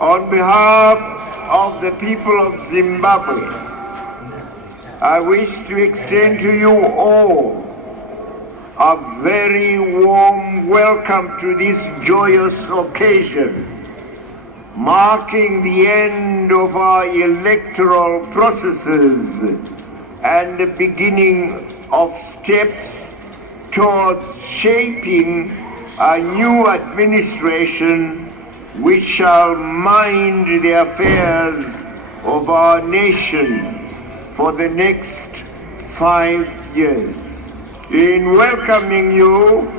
On behalf of the people of Zimbabwe, I wish to extend to you all a very warm welcome to this joyous occasion, marking the end of our electoral processes and the beginning of steps towards shaping a new administration which shall mind the affairs of our nation for the next 5 years. In welcoming you,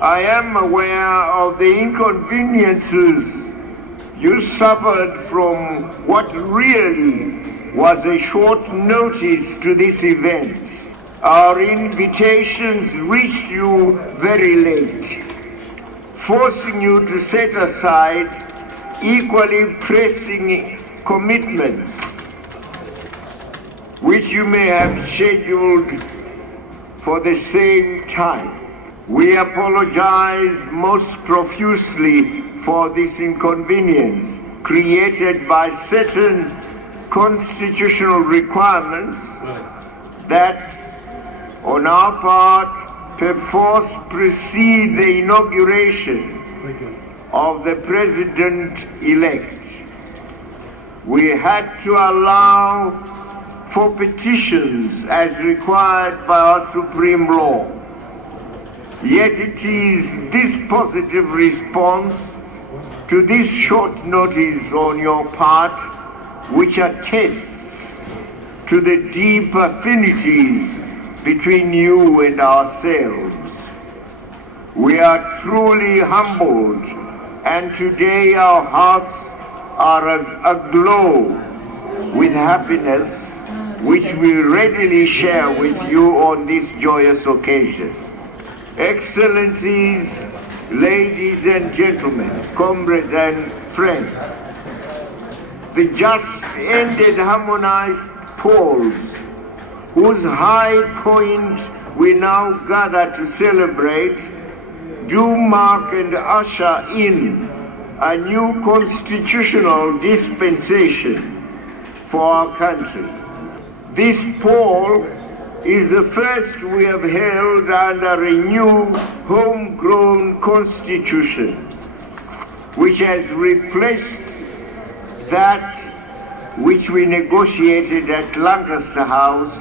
I am aware of the inconveniences you suffered from what really was a short notice to this event. Our invitations reached you very late, forcing you to set aside equally pressing commitments which you may have scheduled for the same time. We apologize most profusely for this inconvenience created by certain constitutional requirements that, on our part, perforce precede the inauguration of the president-elect. We had to allow for petitions as required by our supreme law. Yet it is this positive response to this short notice on your part which attests to the deep affinities between you and ourselves. We are truly humbled, and today our hearts are aglow with happiness, which we readily share with you on this joyous occasion. Excellencies, ladies and gentlemen, comrades and friends, the just ended harmonized polls, whose high point we now gather to celebrate, do mark and usher in a new constitutional dispensation for our country. This poll is the first we have held under a new homegrown constitution, which has replaced that which we negotiated at Lancaster House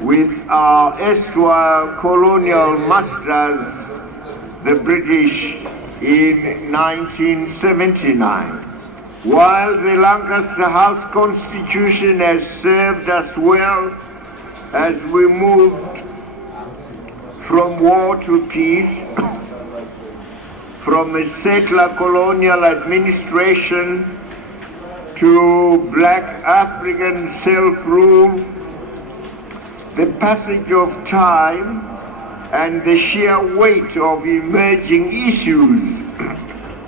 with our erstwhile colonial masters, the British, in 1979. While the Lancaster House Constitution has served us well as we moved from war to peace, from a settler colonial administration to black African self-rule, the passage of time and the sheer weight of emerging issues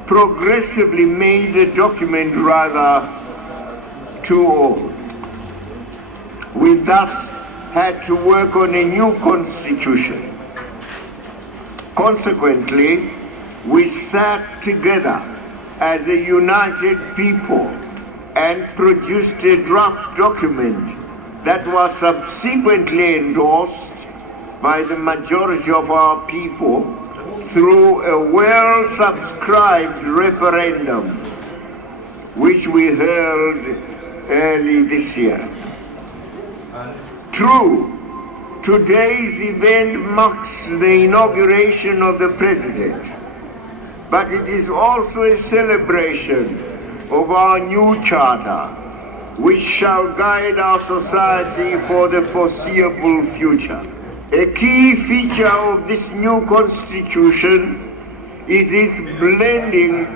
progressively made the document rather too old. We thus had to work on a new constitution. Consequently, we sat together as a united people and produced a draft document that was subsequently endorsed by the majority of our people through a well-subscribed referendum, which we held early this year. True, today's event marks the inauguration of the President, but it is also a celebration of our new charter, which shall guide our society for the foreseeable future. A key feature of this new constitution is its blending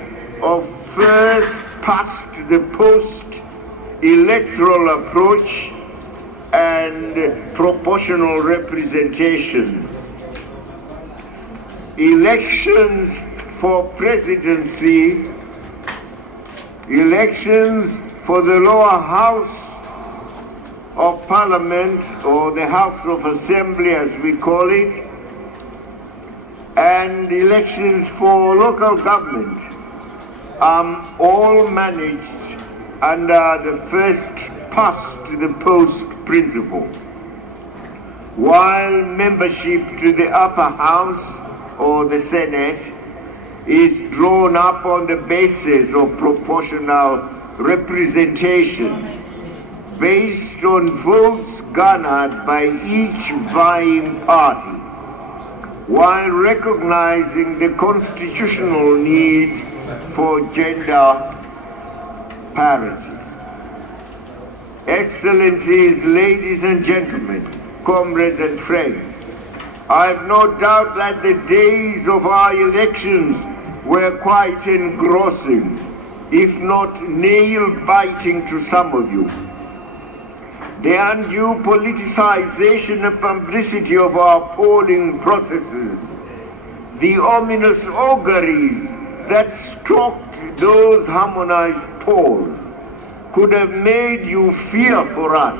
of first past the post-electoral approach and proportional representation. Elections for presidency, elections for the lower house of Parliament, or the House of Assembly as we call it, and elections for local government all managed under the first past the post principle, while membership to the upper house or the Senate is drawn up on the basis of proportional representation based on votes garnered by each vying party, while recognizing the constitutional need for gender parity. Excellencies, ladies and gentlemen, comrades and friends, I have no doubt that the days of our elections were quite engrossing, if not nail-biting to some of you. The undue politicization and publicity of our polling processes, the ominous auguries that stalked those harmonized polls, could have made you fear for us.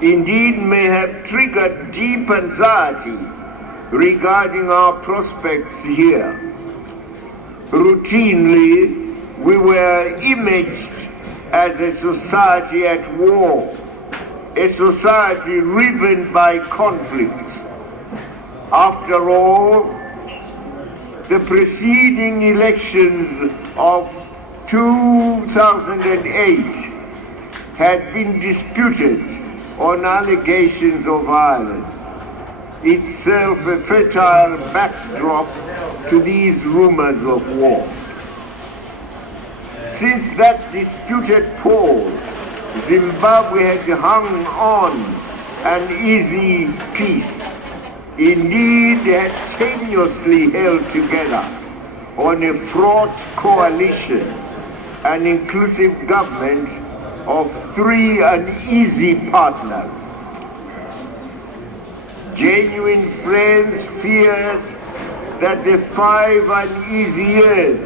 Indeed, may have triggered deep anxieties regarding our prospects here. Routinely, we were imaged as a society at war, a society riven by conflict. After all, the preceding elections of 2008 had been disputed on allegations of violence, itself a fertile backdrop to these rumors of war. Since that disputed pole, Zimbabwe had hung on an easy peace. Indeed, had tenuously held together on a fraught coalition, an inclusive government of three uneasy partners. Genuine friends feared that the 5 uneasy years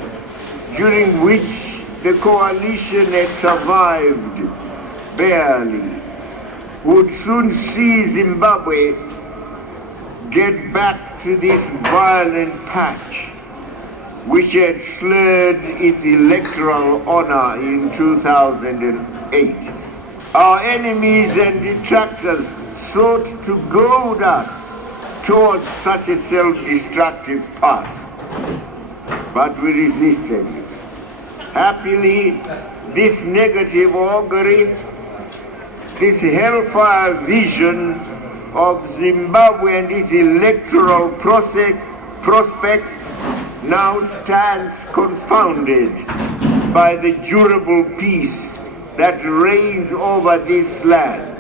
during which the coalition had survived barely would soon see Zimbabwe get back to this violent patch which had slurred its electoral honor in 2008. Our enemies and detractors sought to goad us towards such a self-destructive path, but we resisted. Happily, this negative augury, this hellfire vision of Zimbabwe and its electoral prospects now stands confounded by the durable peace that reigns over this land.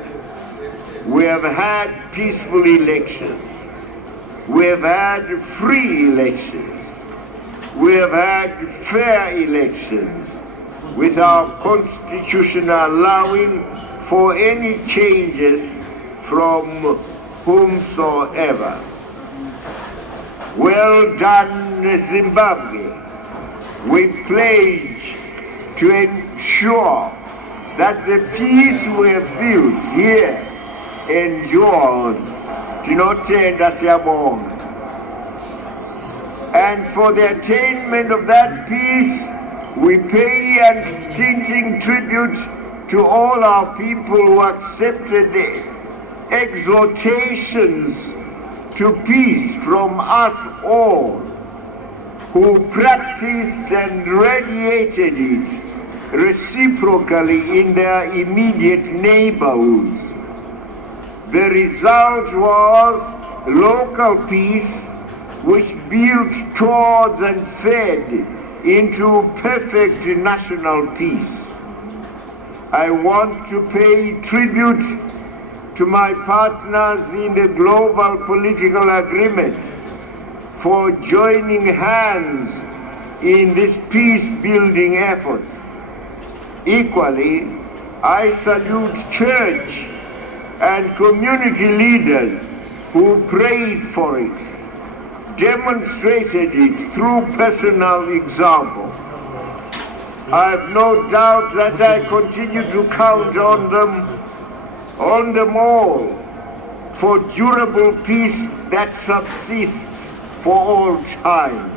We have had peaceful elections. We have had free elections. We have had fair elections, with our constitution allowing for any changes from whomsoever. Well done, Zimbabwe. We pledge to ensure that the peace we have built here endures. Tinotenda siyabonga. And for the attainment of that peace, we pay unstinting tribute to all our people who accepted the exhortations to peace from us all, who practiced and radiated it reciprocally in their immediate neighborhoods. The result was local peace, which built towards and fed into perfect national peace. I want to pay tribute to my partners in the global political agreement for joining hands in this peace-building efforts. Equally, I salute church and community leaders who prayed for it, demonstrated it through personal example. I have no doubt that I continue to count on them all, for durable peace that subsists for all time.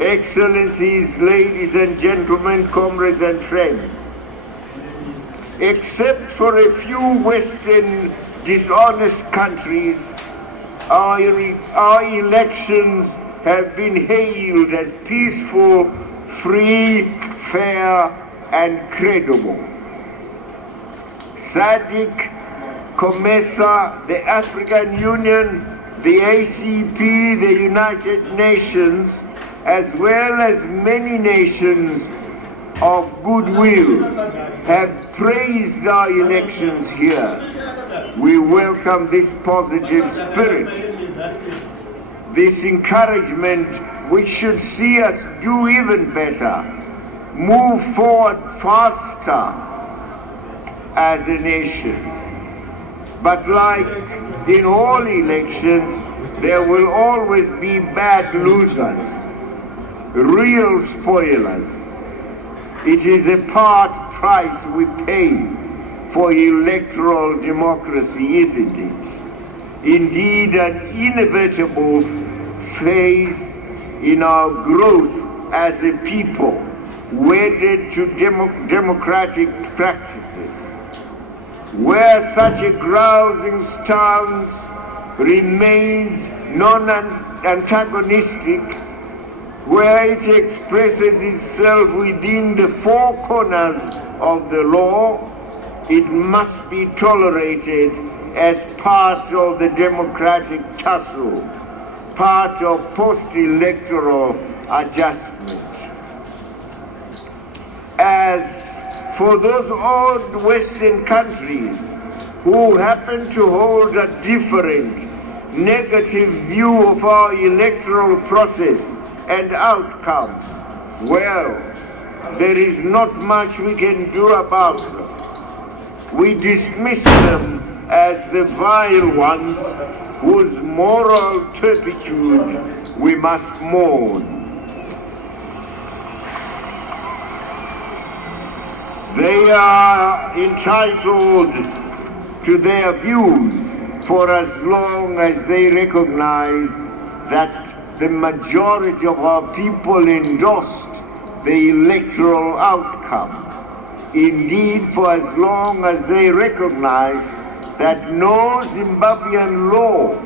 Excellencies, ladies and gentlemen, comrades and friends, except for a few Western dishonest countries, our elections have been hailed as peaceful, free, fair, and credible. SADC, COMESA, the African Union, the ACP, the United Nations, as well as many nations of goodwill, have praised our elections here. We welcome this positive spirit, this encouragement which should see us do even better, move forward faster as a nation. But like in all elections, there will always be bad losers, real spoilers. It is a part price we pay for electoral democracy, isn't it? Indeed, an inevitable phase in our growth as a people, wedded to democratic practices. Where such a grousing stance remains non-antagonistic, where it expresses itself within the four corners of the law, it must be tolerated as part of the democratic tussle, part of post-electoral adjustment. As for those old Western countries who happen to hold a different, negative view of our electoral process and outcome, well, there is not much we can do about them. We dismiss them as the vile ones whose moral turpitude we must mourn. They are entitled to their views for as long as they recognize that the majority of our people endorsed the electoral outcome. Indeed, for as long as they recognize that no Zimbabwean law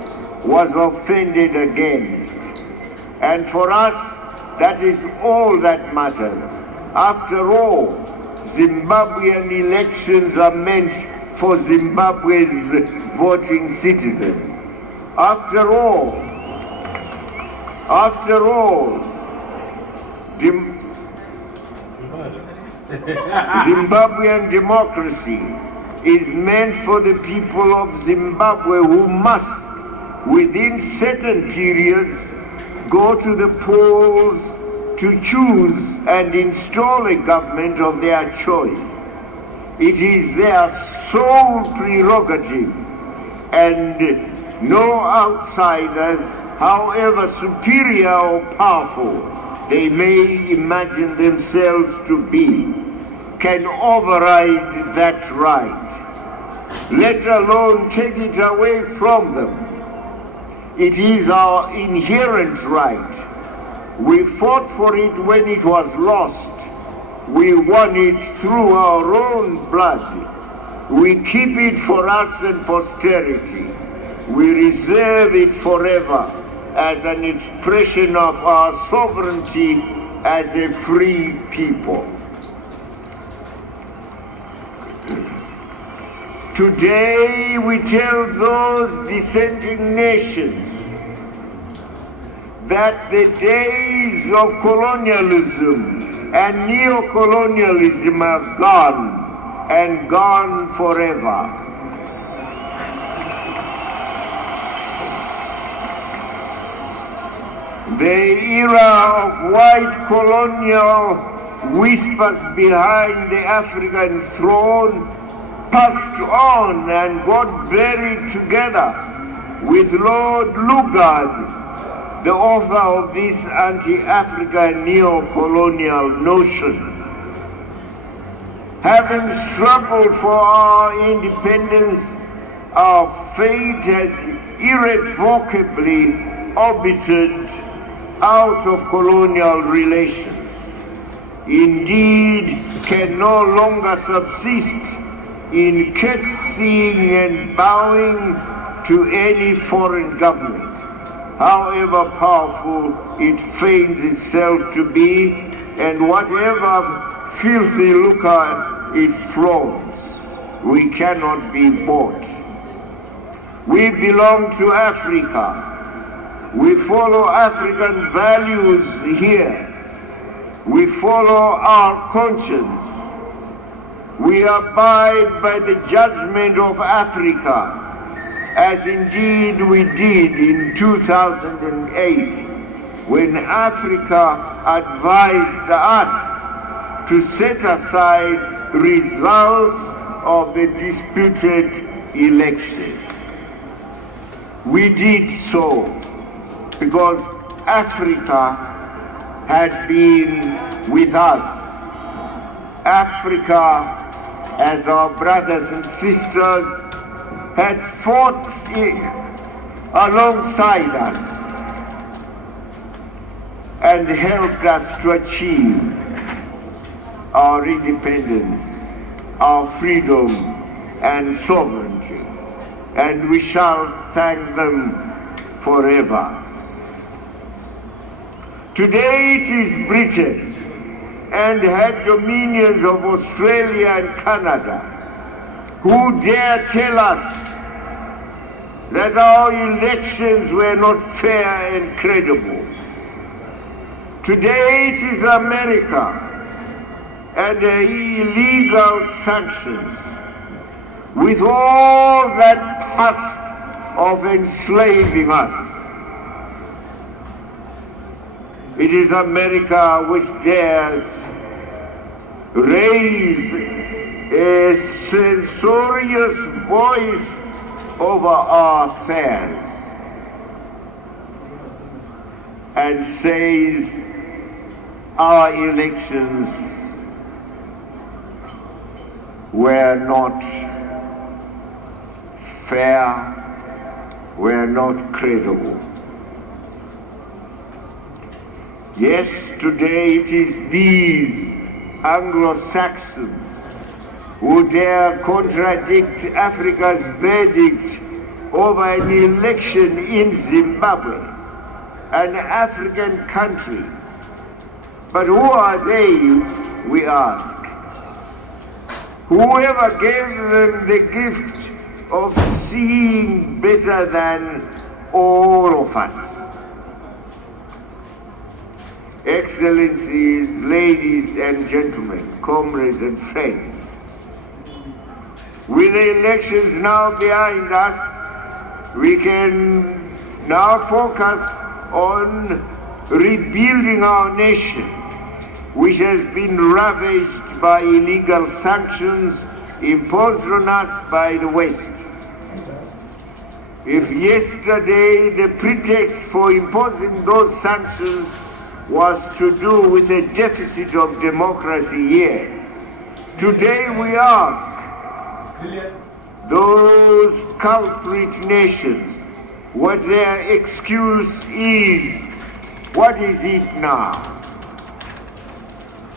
was offended against. And for us, that is all that matters. After all, Zimbabwean elections are meant for Zimbabwe's voting citizens. After all, Zimbabwean democracy is meant for the people of Zimbabwe who must, within certain periods, go to the polls to choose and install a government of their choice. It is their sole prerogative, and no outsiders, however superior or powerful they may imagine themselves to be, can override that right, let alone take it away from them. It is our inherent right. We fought for it when it was lost. We won it through our own blood. We keep it for us and posterity. We reserve it forever as an expression of our sovereignty as a free people. Today we tell those dissenting nations that the days of colonialism and neo-colonialism are gone, and gone forever. The era of white colonial whispers behind the African throne passed on and got buried together with Lord Lugard, the author of this anti-African neo-colonial notion. Having struggled for our independence, our fate has irrevocably orbited out of colonial relations, indeed can no longer subsist in curtsying and bowing to any foreign government, however powerful it feigns itself to be and whatever filthy lucre it flaunts. We cannot be bought. We belong to Africa. We follow African values here. We follow our conscience. We abide by the judgment of Africa, as indeed we did in 2008, when Africa advised us to set aside results of the disputed election. We did so because Africa had been with us. Africa, as our brothers and sisters, had fought alongside us and helped us to achieve our independence, our freedom and sovereignty, and we shall thank them forever. Today it is Britain and her dominions of Australia and Canada who dare tell us that our elections were not fair and credible. Today it is America and her illegal sanctions, with all that past of enslaving us. It is America which dares raise a censorious voice over our affairs and says our elections were not fair, were not credible. Yes, today it is these Anglo-Saxons who dare contradict Africa's verdict over an election in Zimbabwe, an African country. But who are they, we ask? Whoever gave them the gift of seeing better than all of us? Excellencies, ladies and gentlemen, comrades and friends, with the elections now behind us, we can now focus on rebuilding our nation, which has been ravaged by illegal sanctions imposed on us by the West. If yesterday the pretext for imposing those sanctions was to do with the deficit of democracy here, today we ask those culprit nations what their excuse is. What is it now?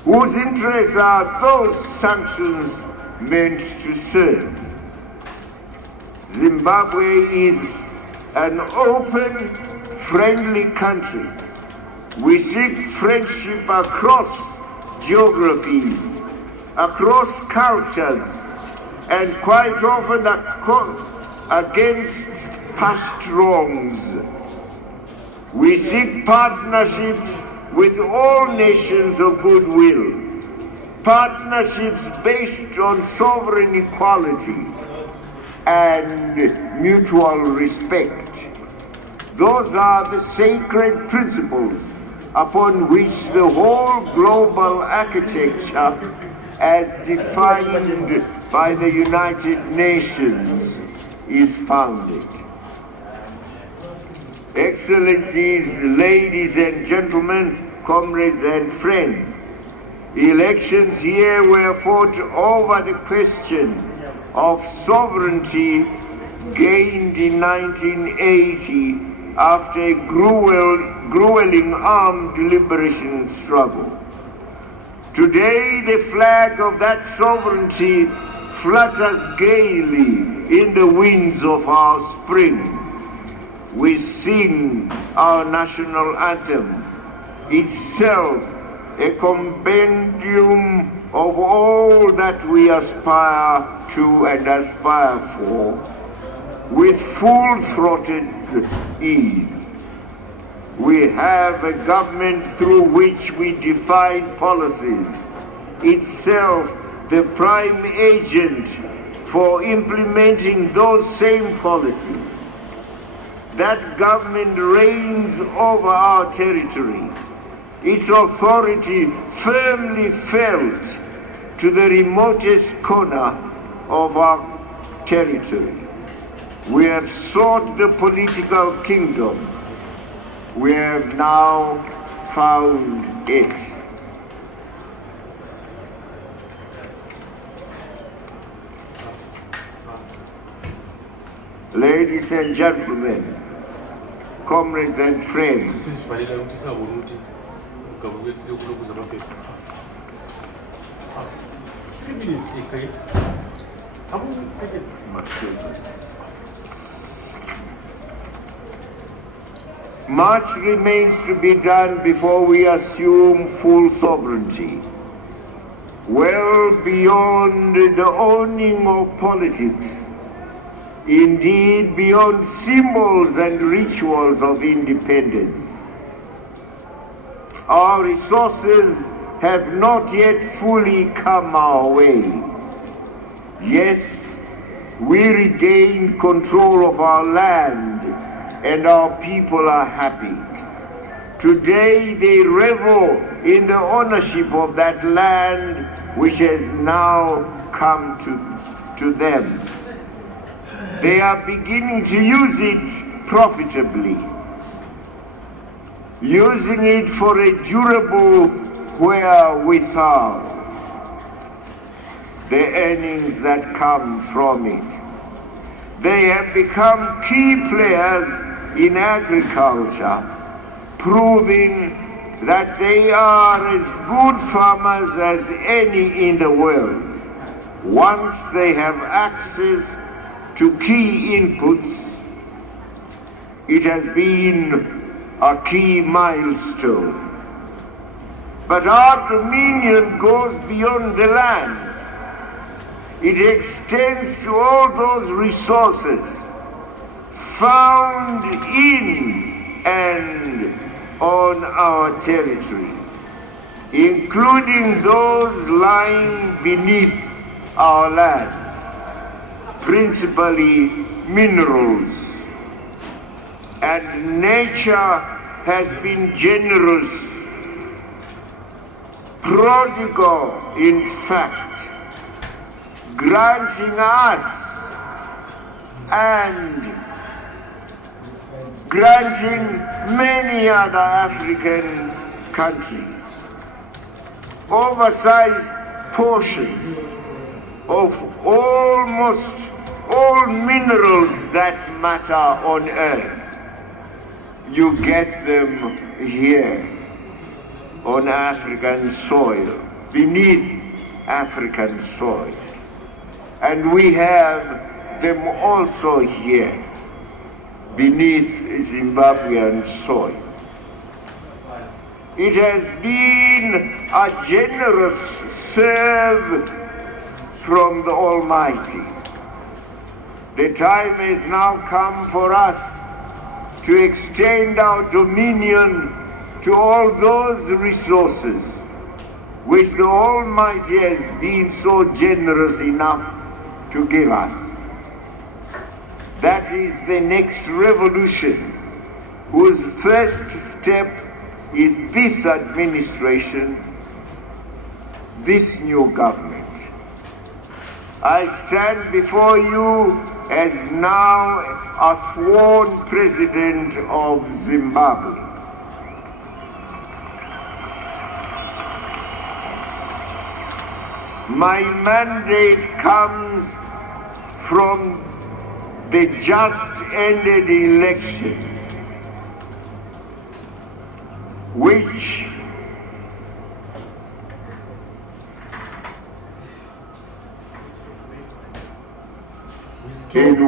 Whose interests are those sanctions meant to serve? Zimbabwe is an open, friendly country. We seek friendship across geographies, across cultures, and quite often against past wrongs. We seek partnerships with all nations of goodwill, partnerships based on sovereign equality and mutual respect. Those are the sacred principles upon which the whole global architecture, as defined by the United Nations, is founded. Excellencies, ladies and gentlemen, comrades and friends, elections here were fought over the question of sovereignty gained in 1980 after a grueling armed liberation struggle. Today, the flag of that sovereignty flutters gaily in the winds of our spring. We sing our national anthem, itself a compendium of all that we aspire to and aspire for, with full-throated ease. We have a government through which we define policies, itself the prime agent for implementing those same policies. That government reigns over our territory, its authority firmly felt to the remotest corner of our territory. We have sought the political kingdom. We have now found it. Ladies and gentlemen, comrades and friends, much remains to be done before we assume full sovereignty, well beyond the owning of politics, indeed beyond symbols and rituals of independence. Our resources have not yet fully come our way. Yes, we regained control of our land and our people are happy. Today they revel in the ownership of that land which has now come to them. They are beginning to use it profitably, using it for a durable wherewithal, the earnings that come from it. They have become key players in agriculture, proving that they are as good farmers as any in the world. Once they have access to key inputs, it has been a key milestone. But our dominion goes beyond the land. It extends to all those resources found in and on our territory, including those lying beneath our land, principally minerals. And nature has been generous, prodigal in fact, granting us and granting many other African countries oversized portions of almost all minerals that matter on earth. You get them here on African soil, beneath African soil. And we have them also here, beneath Zimbabwean soil. It has been a generous serve from the Almighty. The time has now come for us to extend our dominion to all those resources which the Almighty has been so generous enough to give us. That is the next revolution, whose first step is this administration, this new government. I stand before you as now a sworn president of Zimbabwe. My mandate comes from the just ended election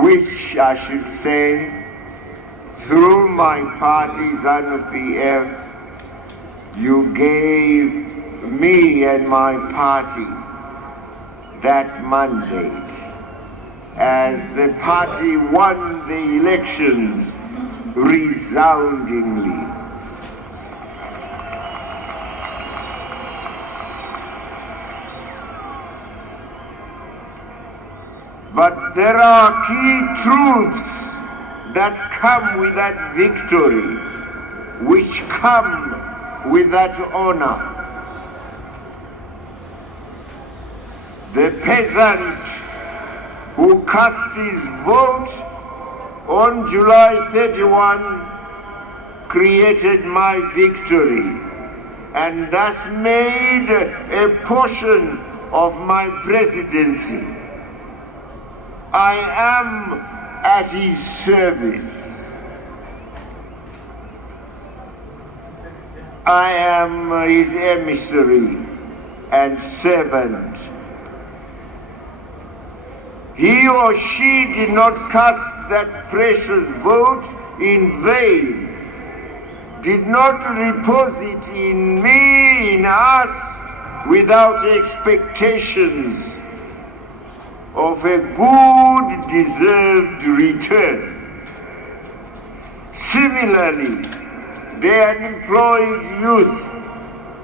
which I should say, through my party, ZANU-PF, you gave me and my party that mandate, as the party won the elections resoundingly. But there are key truths that come with that victory, which come with that honor. The peasant who cast his vote on July 31 created my victory and thus made a portion of my presidency. I am at his service. I am his emissary and servant. He or she did not cast that precious vote in vain, did not repose it in me, in us, without expectations of a good, deserved return. Similarly, the unemployed youth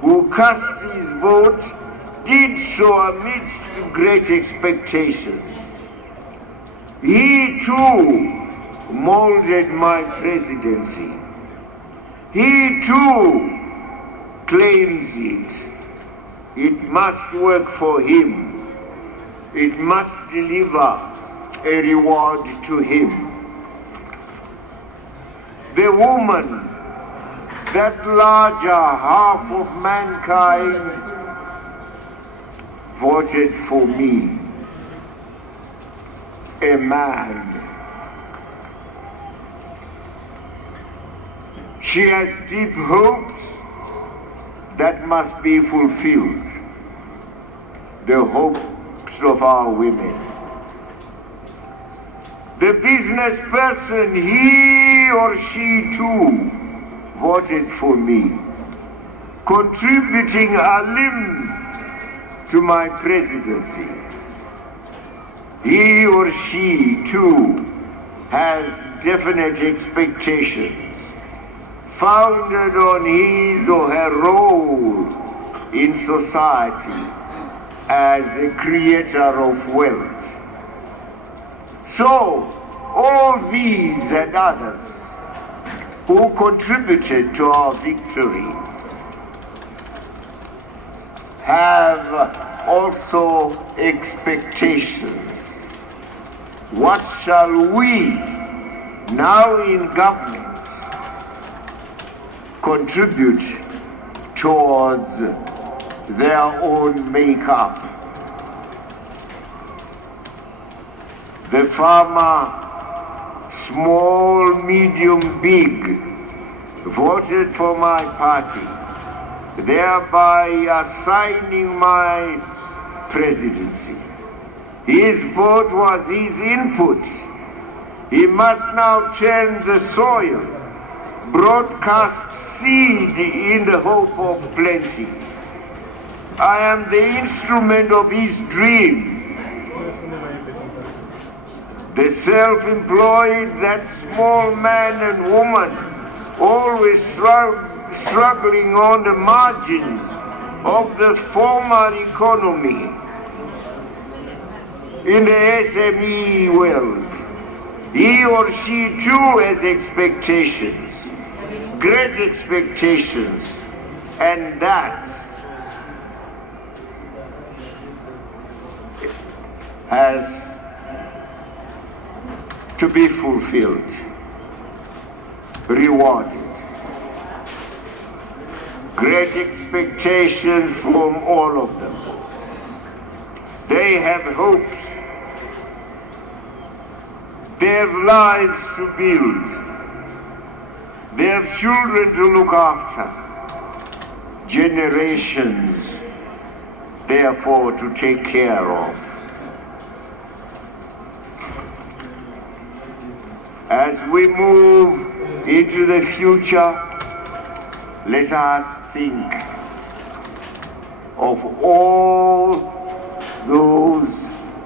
who cast his vote did so amidst great expectations. He too molded my presidency. He too claims it. It must work for him. It must deliver a reward to him. The woman, that larger half of mankind, voted for me, a man. She has deep hopes that must be fulfilled. The hopes of our women. The business person, he or she too voted for me, contributing a limb to my presidency. He or she too has definite expectations founded on his or her role in society as a creator of wealth. So, all these and others who contributed to our victory have also expectations. What shall we, now in government, contribute towards their own make-up? The farmer, small, medium, big, voted for my party, thereby assigning my presidency. His vote was his input. He must now turn the soil, broadcast seed in the hope of plenty. I am the instrument of his dream. The self-employed, that small man and woman, always struggling on the margins of the formal economy in the SME world. He or she too has expectations, great expectations, and that has to be fulfilled, rewarded. Great expectations from all of them. They have hopes. They have lives to build. They have children to look after. generations, therefore, to take care of. As we move into the future, let us think of all those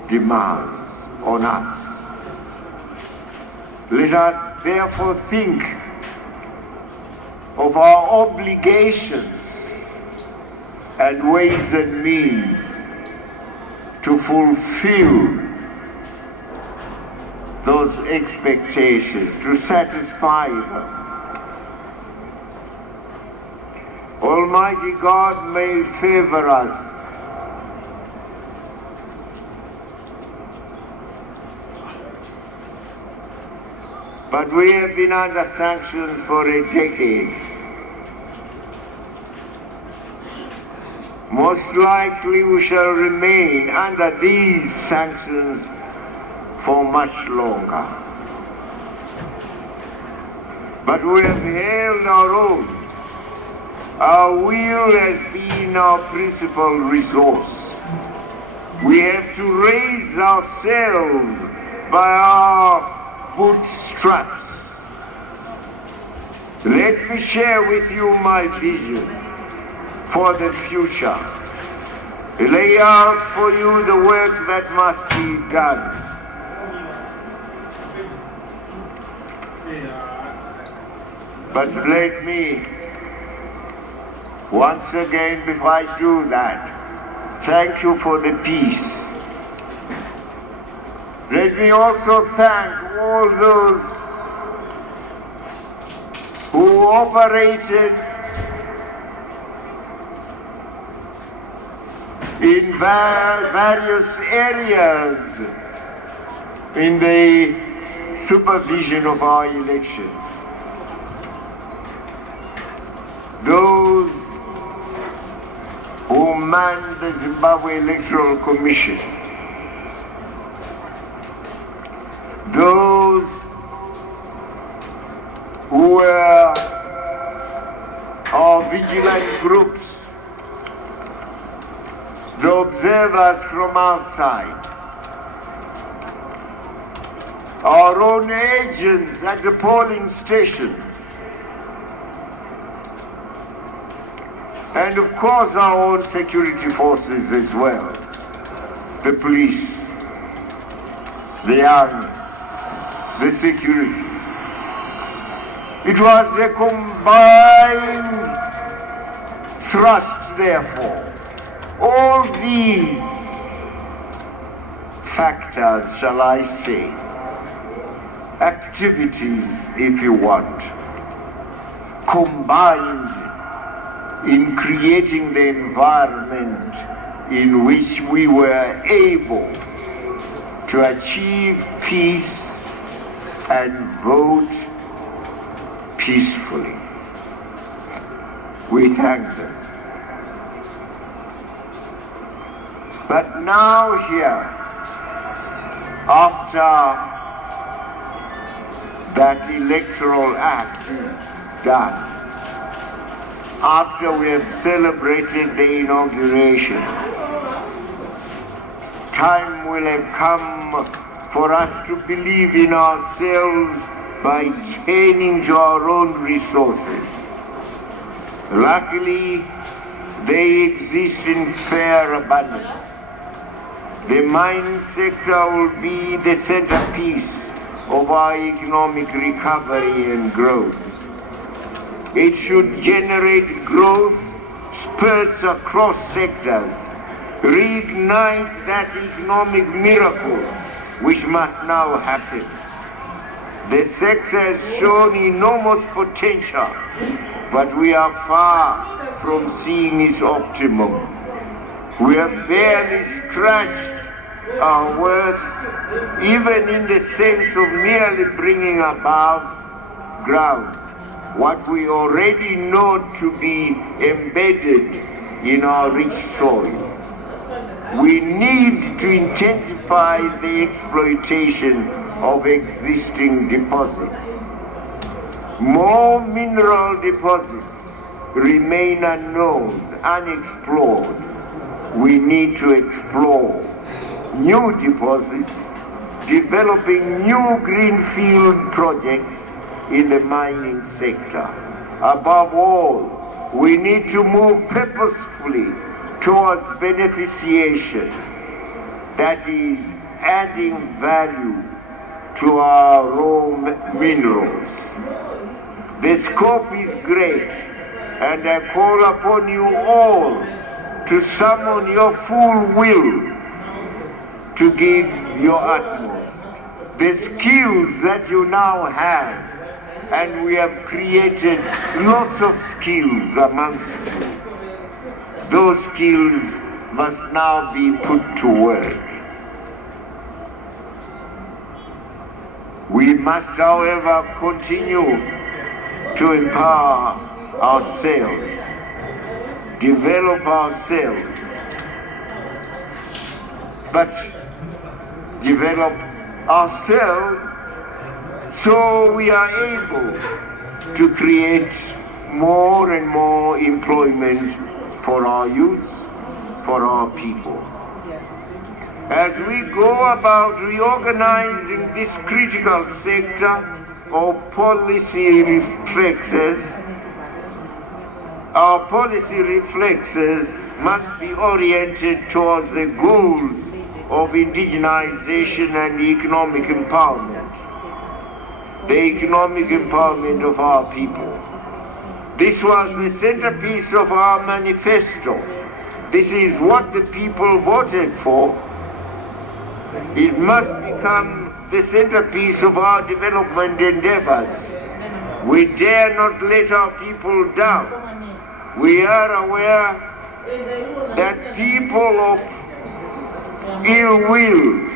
demands on us. Let us therefore think of our obligations and ways and means to fulfill those expectations, to satisfy them. Almighty God may favor us but we have been under sanctions for a decade. Most likely we shall remain under these sanctions for much longer. But we have held our own. Our will has been our principal resource. We have to raise ourselves by our bootstraps. Let me share with you my vision for the future. Lay out for you the work that must be done. But let me, once again, before I do that, thank you for the peace. Let me also thank all those who operated in various areas in the supervision of our elections. Those who manned the Zimbabwe Electoral Commission, those who were our vigilant groups, the observers from outside, our own agents at the polling stations, and of course our own security forces as well, the police, the army, the security. It was a combined thrust, therefore. All these factors, shall I say, activities, if you want, combined in creating the environment in which we were able to achieve peace and vote peacefully. We thank them. But now here, after that electoral act is done, after we have celebrated the inauguration, time will have come for us to believe in ourselves by turning to our own resources. Luckily, they exist in fair abundance. The mine sector will be the centerpiece of our economic recovery and growth. It should generate growth spurts across sectors, reignite that economic miracle which must now happen. The sector has shown enormous potential, but we are far from seeing its optimum. We have barely scratched our worth, even in the sense of merely bringing above ground what we already know to be embedded in our rich soil. We need to intensify the exploitation of existing deposits. More mineral deposits remain unknown, unexplored. We need to explore new deposits, developing new greenfield projects in the mining sector. Above all, we need to move purposefully towards beneficiation, that is, adding value to our raw minerals. The scope is great, and I call upon you all to summon your full will to give your utmost. The skills that you now have, and we have created lots of skills amongst you, those skills must now be put to work. We must, however, continue to empower ourselves, develop ourselves, but develop ourselves so we are able to create more and more employment for our youth, for our people. As we go about reorganizing this critical sector of policy reflexes, our policy reflexes must be oriented towards the goals of indigenization and economic empowerment, the economic empowerment of our people. This was the centerpiece of our manifesto. This is what the people voted for. It must become the centerpiece of our development endeavors. We dare not let our people down. We are aware that people of ill will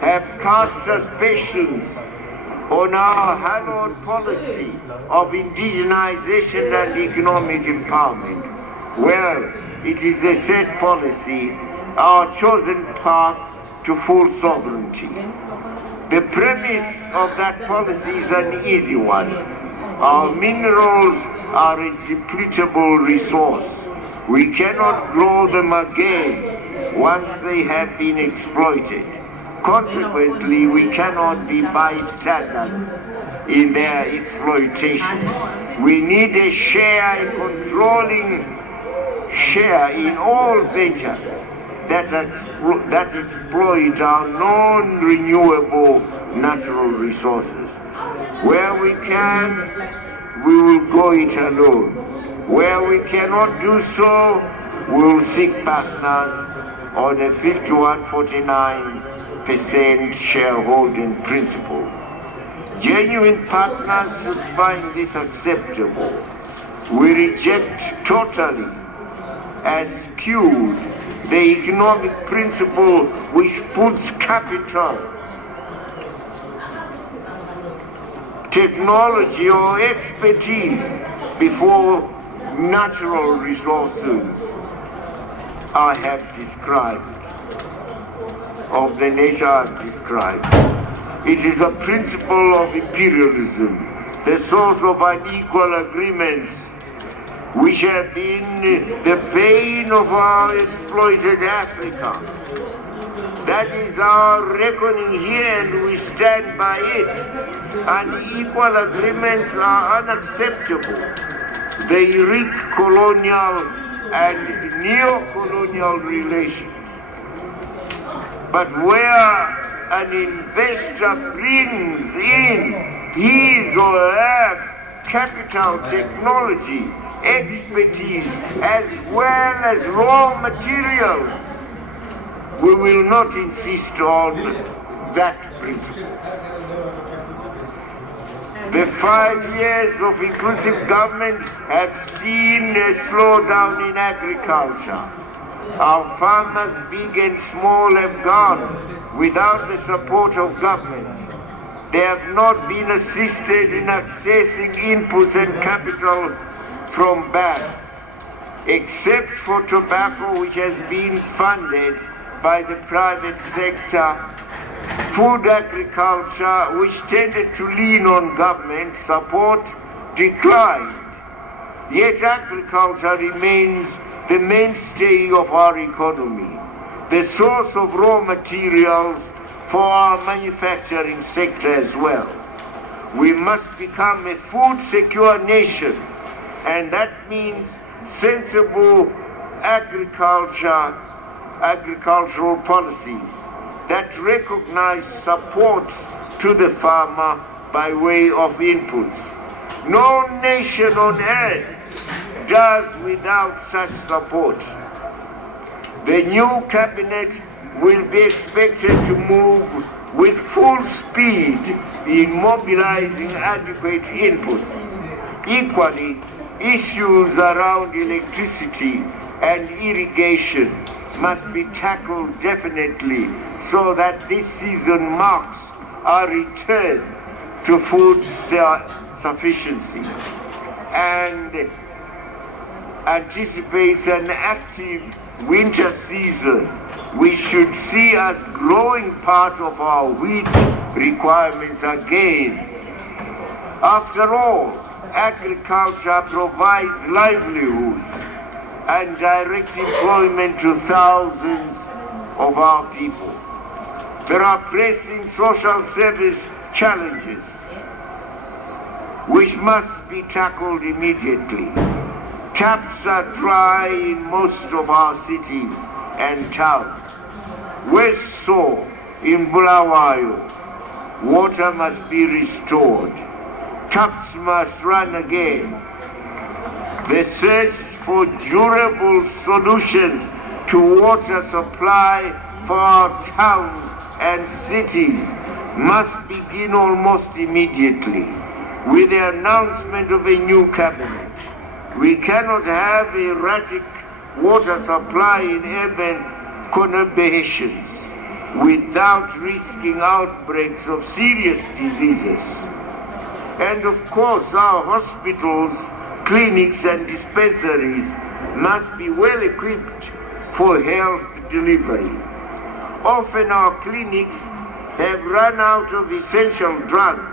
have cast aspersions on our hallowed policy of indigenization and economic empowerment. Well, it is a set policy, our chosen path to full sovereignty. The premise of that policy is an easy one. Our minerals are a depletable resource. We cannot grow them again once they have been exploited. Consequently, we cannot be bystanders in their exploitation. We need a share, a controlling share in all ventures that exploit our non-renewable natural resources. Where we can, we will go it alone. Where we cannot do so, we will seek partners on a 51-49% shareholding principle. Genuine partners should find this acceptable. We reject totally as skewed the economic principle which puts capital, technology or expertise before natural resources I have described, of the nature I've described. It is a principle of imperialism, the source of unequal agreements, which have been the bane of our exploited Africa. That is our reckoning here, and we stand by it. Unequal agreements are unacceptable. They wreak colonial and neo-colonial relations. But where an investor brings in his or her capital, technology, expertise, as well as raw materials, we will not insist on that principle. The 5 years of inclusive government have seen a slowdown in agriculture. Our farmers, big and small, have gone without the support of government. They have not been assisted in accessing inputs and capital from banks, except for tobacco, which has been funded by the private sector. Food agriculture, which tended to lean on government support, declined. Yet agriculture remains the mainstay of our economy, the source of raw materials for our manufacturing sector as well. We must become a food-secure nation, and that means sensible agricultural policies that recognize support to the farmer by way of inputs. No nation on earth does without such support. The new cabinet will be expected to move with full speed in mobilizing adequate inputs. Equally, issues around electricity and irrigation must be tackled definitely so that this season marks our return to food sufficiency and anticipates an active winter season, we should see us growing part of our wheat requirements again. After all, agriculture provides livelihood and direct employment to thousands of our people. There are pressing social service challenges which must be tackled immediately. Taps are dry in most of our cities and towns. West Shore in Bulawayo, water must be restored. Taps must run again. The search for durable solutions to water supply for our towns and cities must begin almost immediately with the announcement of a new cabinet. We cannot have erratic water supply in urban conurbations without risking outbreaks of serious diseases. And of course, our hospitals, clinics and dispensaries must be well equipped for health delivery. Often our clinics have run out of essential drugs,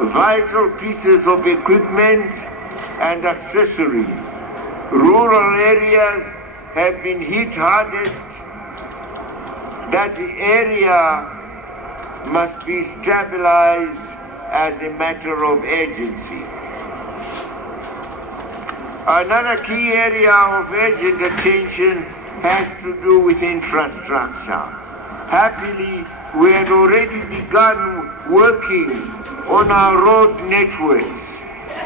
vital pieces of equipment and accessories. Rural areas have been hit hardest. That area must be stabilized as a matter of urgency. Another key area of urgent attention has to do with infrastructure. Happily, we had already begun working on our road networks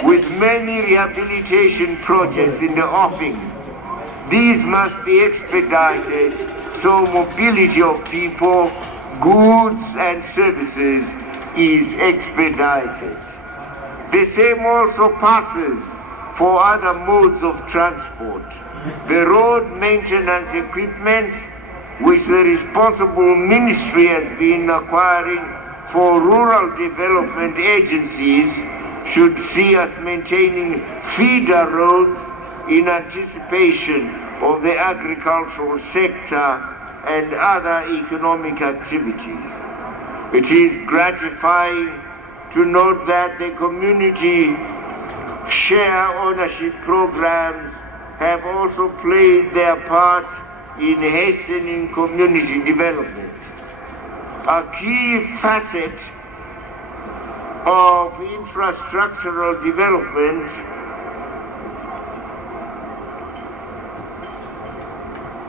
with many rehabilitation projects in the offing. These must be expedited so mobility of people, goods and services is expedited. The same also passes for other modes of transport. The road maintenance equipment, which the responsible ministry has been acquiring for rural development agencies, should see us maintaining feeder roads in anticipation of the agricultural sector and other economic activities. It is gratifying to note that the community share ownership programs have also played their part in hastening community development. A key facet of infrastructural development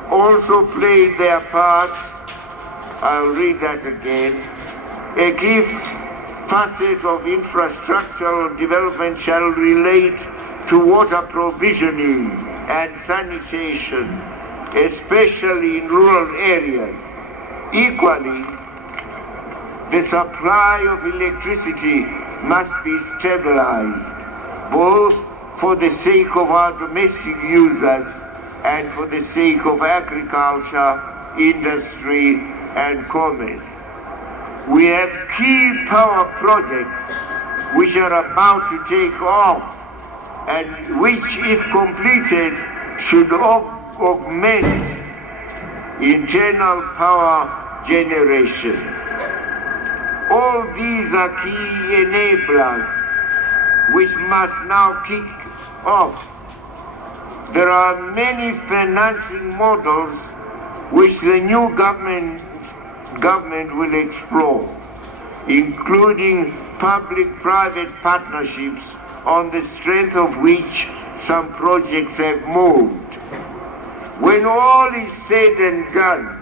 also played their part. I'll read that again. A key facet of infrastructural development shall relate to water provisioning and sanitation, especially in rural areas. Equally, the supply of electricity must be stabilized, both for the sake of our domestic users and for the sake of agriculture, industry, and commerce. We have key power projects which are about to take off and which, if completed, should augment internal power generation. All these are key enablers which must now kick off. There are many financing models which the new government will explore, including public-private partnerships on the strength of which some projects have moved. When all is said and done,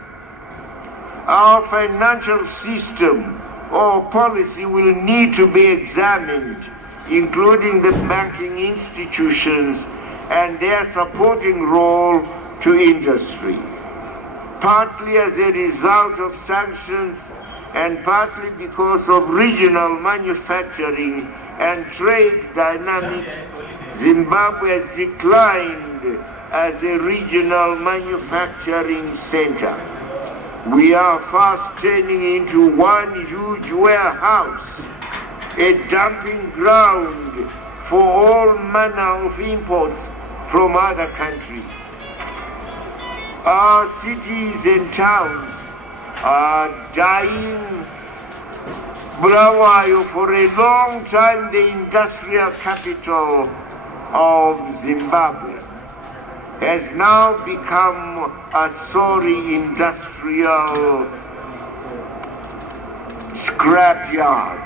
our financial system or policy will need to be examined, including the banking institutions and their supporting role to industry, partly as a result of sanctions and partly because of regional manufacturing and trade dynamics. Zimbabwe has declined as a regional manufacturing center. We are fast turning into one huge warehouse, a dumping ground for all manner of imports from other countries. Our cities and towns are dying. Bulawayo, for a long time the industrial capital of Zimbabwe, has now become a sorry industrial scrapyard.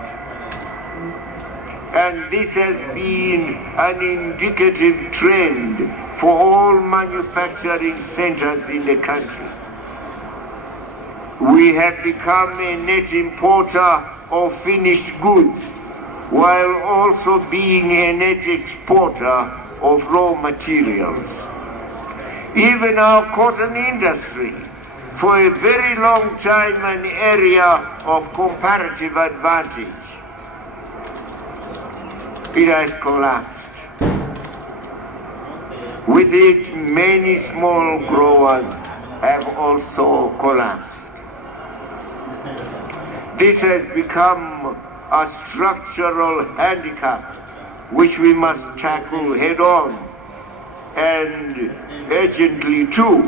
And this has been an indicative trend for all manufacturing centers in the country. We have become a net importer of finished goods, while also being a net exporter of raw materials. Even our cotton industry, for a very long time an area of comparative advantage, it has collapsed. With it, many small growers have also collapsed. This has become a structural handicap which we must tackle head-on and urgently too.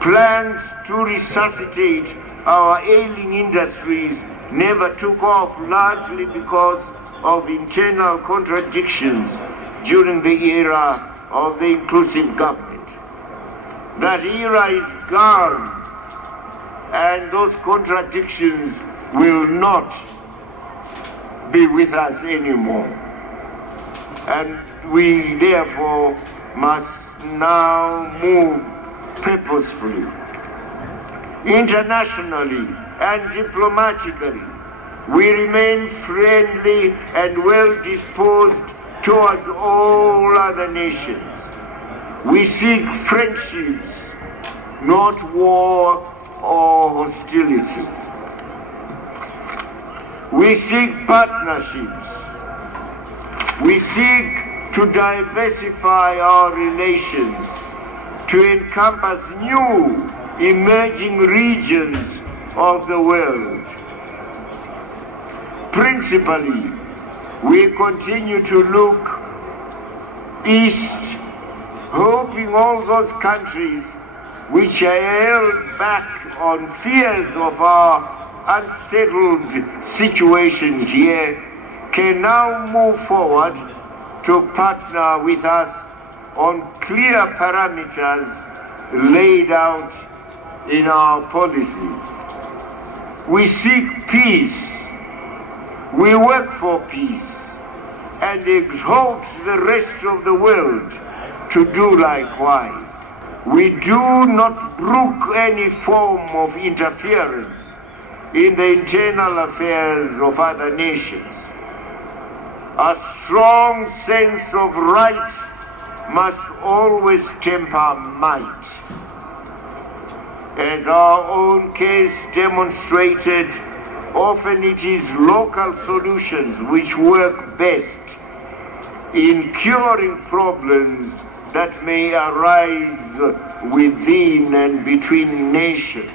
Plans to resuscitate our ailing industries never took off, largely because of internal contradictions during the era of the inclusive government. That era is gone, and those contradictions will not be with us anymore. And we therefore must now move purposefully, internationally and diplomatically. We remain friendly and well disposed towards all other nations. We seek friendships, not war or hostility. We seek partnerships. We seek to diversify our relations, to encompass new emerging regions of the world. Principally, we continue to look east, hoping all those countries which are held back on fears of our unsettled situation here can now move forward to partner with us on clear parameters laid out in our policies. We seek peace. We work for peace and exhort the rest of the world to do likewise. We do not brook any form of interference in the internal affairs of other nations. A strong sense of right must always temper might. As our own case demonstrated, often it is local solutions which work best in curing problems that may arise within and between nations.